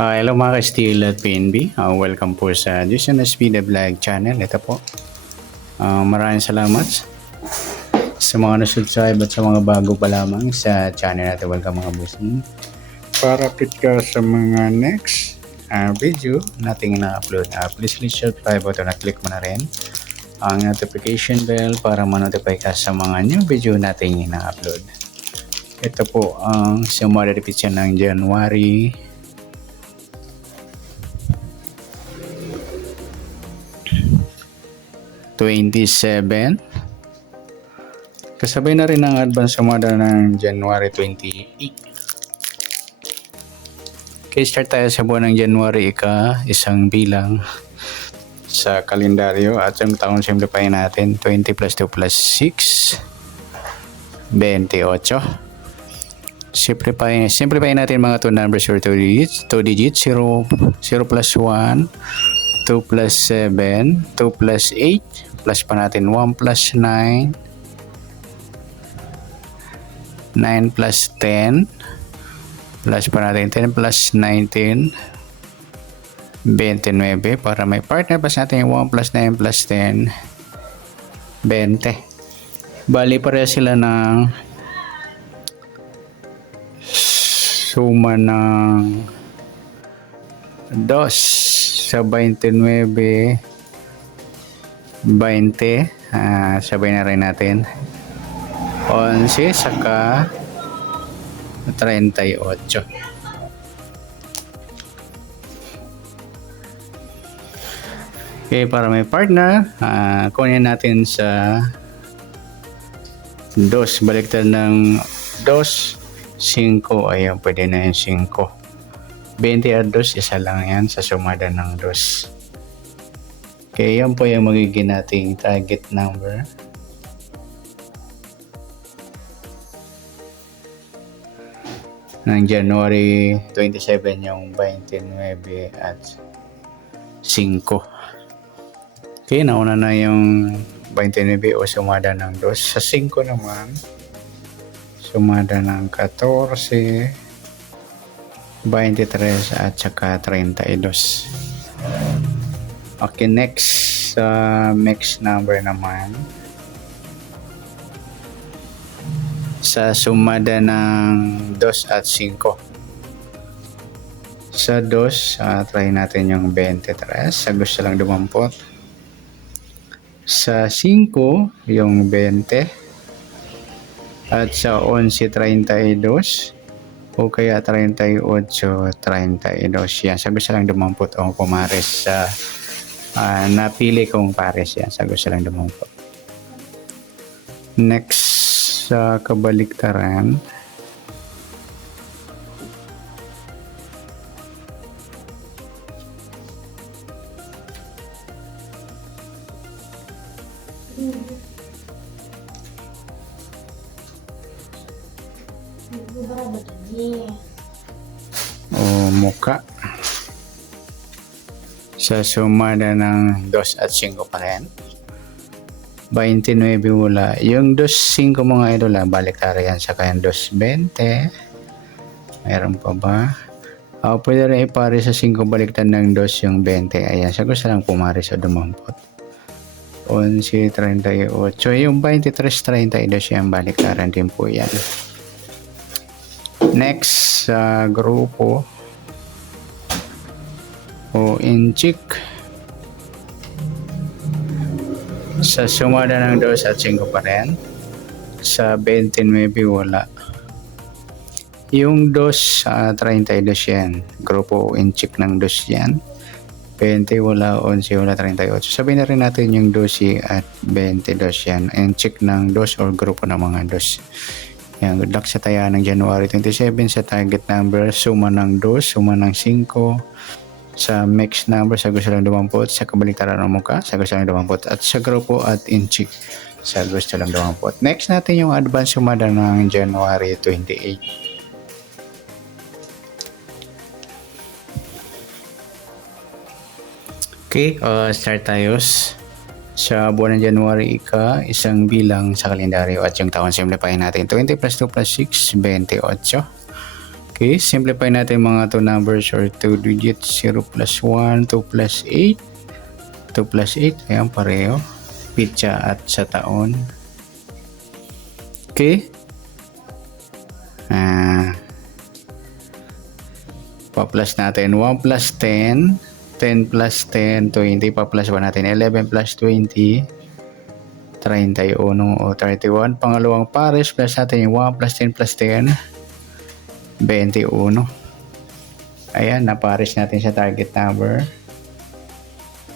Hello mga ka-Steel at PNB. Welcome po sa Jason SP The Vlog channel. Ito po. Maraming salamat sa mga nasubscribe at sa mga bago pa lamang sa channel natin. Welcome mga bossing. Para update ka sa mga next video nating ina-upload. Please subscribe button na click mo na rin ang notification bell para ma-notify ka sa mga new video nating ina-upload. Ito po ang summary repeat ng January 27. Kasabay na rin ang advance sumada ng January 28. Okay, start tayo sa buwan ng January, isang bilang sa kalendaryo at yung taon simplify natin 20 plus 2 plus 6 28. Simplify natin mga 2 numbers or 2 digits 0 plus 1 2 plus 7 2 plus 8 plus pa natin 1 plus 9 9 plus 10 plus pa natin 10 plus 19 29 para may partner plus natin 1 plus 9 plus 10 20. Bali pareha sila ng suma ng 2 sa 29 20, sabay na rin natin 11 saka 38. Okay, para may partner, kunin natin sa 2, baliktad ng 2 5, ayan, pwede na yung 5 20 at 2, isa lang yan sa sumada ng 2. Okay, yan po yung magiging nating target number. Ng January 27 yung 29 at 5. Okay, nauna na yung 29 o sumada ng 2. Sa 5 naman, sumada ng 14, 23 at saka 32. Okay, next number naman sa sumada ng 2 at 5. Sa 2, try natin yung 23. Sa gusto lang dumampot. Sa 5, yung 20. At sa 11, 32. O kaya 38, 32. Yan, sa gusto lang dumampot o pumares sa napili kong pares yan. Sa gusto lang dumampot. Next, sa kabaliktaran. O muka. Sa sumada ng 2 at 5 pa rin. 29 wala. Yung 2.5 mga idol, baliktara yan sa kayang 2.20. Mayroon pa ba? Pwede rin ipare sa 5 baliktad ng 2 yung 20. Ayan, sa gusto lang pumari sa dumampot. 11, 38. Yung 23, 32 yung baliktaran din po yan. Next, sa grupo o inchik. Sa sumada ng 2 at 5 pa rin. Sa 29 wala. Yung 2, 32 yan. Grupo o inchik ng 2 yan. 20 wala, 11 wala, 38. Sabihin na rin natin yung 12 at 22 yan. Inchik ng 2 or grupo ng mga 2. Yan, good luck sa taya ng January 27 sa target number. Suma ng 2, suma ng 5. Sa mixed number, sa gusto lang dumampot. Sa kabaliktaran ng muka, sa gusto lang dumampot. At sa grupo at inchik, sa gusto lang dumampot. Next natin yung advance sumada ng January 28. Okay, start tayo sa buwan ng January, isang bilang sa kalendaryo at yung taon simplify natin. 20 plus 2 plus 6, 28. Okay, simplify natin mga 2 numbers or 2 digits. 0 plus 1, 2 plus 8. 2 plus 8, ayan pareho. Pitsa at sa taon. Okay. Pa-plus natin 1 plus 10. 10 plus 10, 20. Pa-plus ba natin 11 plus 20. 31 o 31. Pangalawang pares, plus natin yung 1 plus 10 plus 10. 21. Ayan, napares natin sa target number.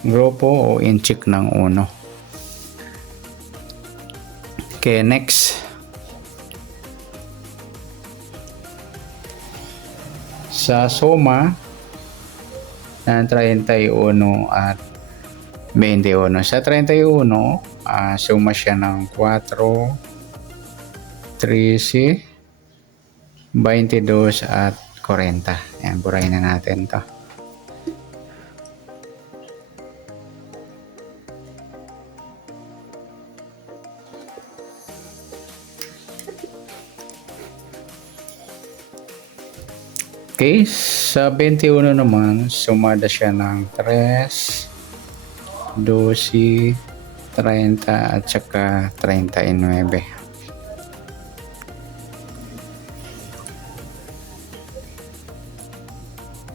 Grupo o inchik ng 1. Okay, next. Sa suma ng 31 at 21. Sa 31, suma siya ng 4, 13, 22 at 40. Ayan, burahin na natin to. Okay, sa 21 naman, sumada siya ng 3, 12, 30 at saka 39.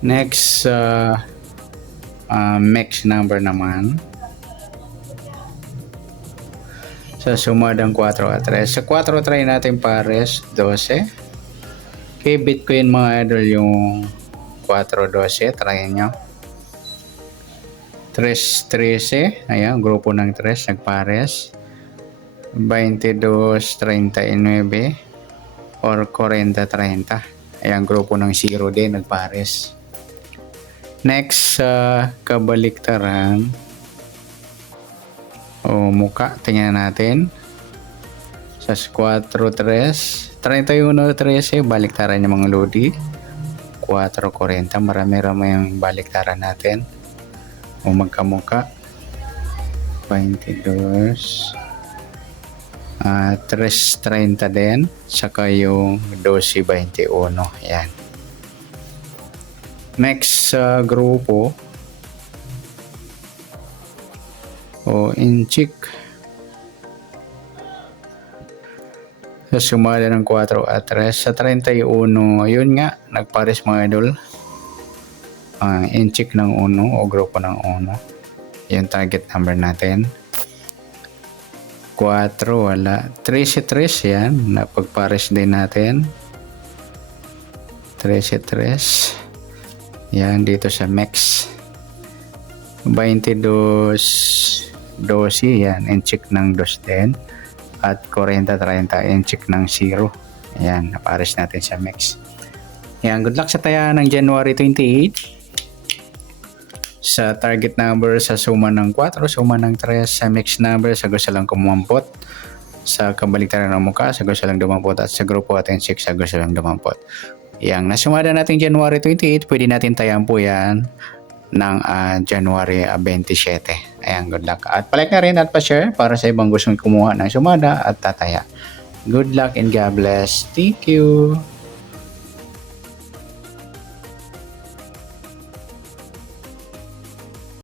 Next, mix number naman. Sa sumadang 4 at 3. Sa 4, try natin pares, 12. Okay, Bitcoin mga idol yung 4, 12. Try nyo. 3, 13. Ayan, grupo ng 3, nagpares. 22, 39. Or 40, 30. Ayan, grupo ng 0 din, nagpares. Next, kabaliktaran o muka, tingnan natin. Sa 4, 3, 31, 13, baliktaran yung mga lodi. 4, 40, marami-rami yung baliktaran natin. O magkamuka. 22, 3, 30 din. Saka yung 12, 21. Ayan. Next grupo o inchik. Sa sumada ng 4 at 3. Sa 31, yun nga, nagpares mga idol. Inchik ng 1 o grupo ng 1. Yung target number natin. 4, wala. 13, yan. Napagpares din natin. 13. Yan, dito sa max. 22, 12, yan. Inchik ng 2 din. At 40, 30, inchik ng 0. Ayan, napares natin sa max. Yan, good luck sa taya ng January 28. Sa target number, sa suma ng 4, suma ng 3, sa mix number, sa gusto lang kumampot. Sa kabaliktaran ng mukha, sa gusto lang dumampot. At sa grupo at inchik, sa gusto lang dumampot. Yang nasumada natin January 28, pwede natin tayan po yan ng January 27. Ayan, good luck. At palike na rin at pa-share para sa ibang gustong kumuha ng sumada at tataya. Good luck and God bless. Thank you.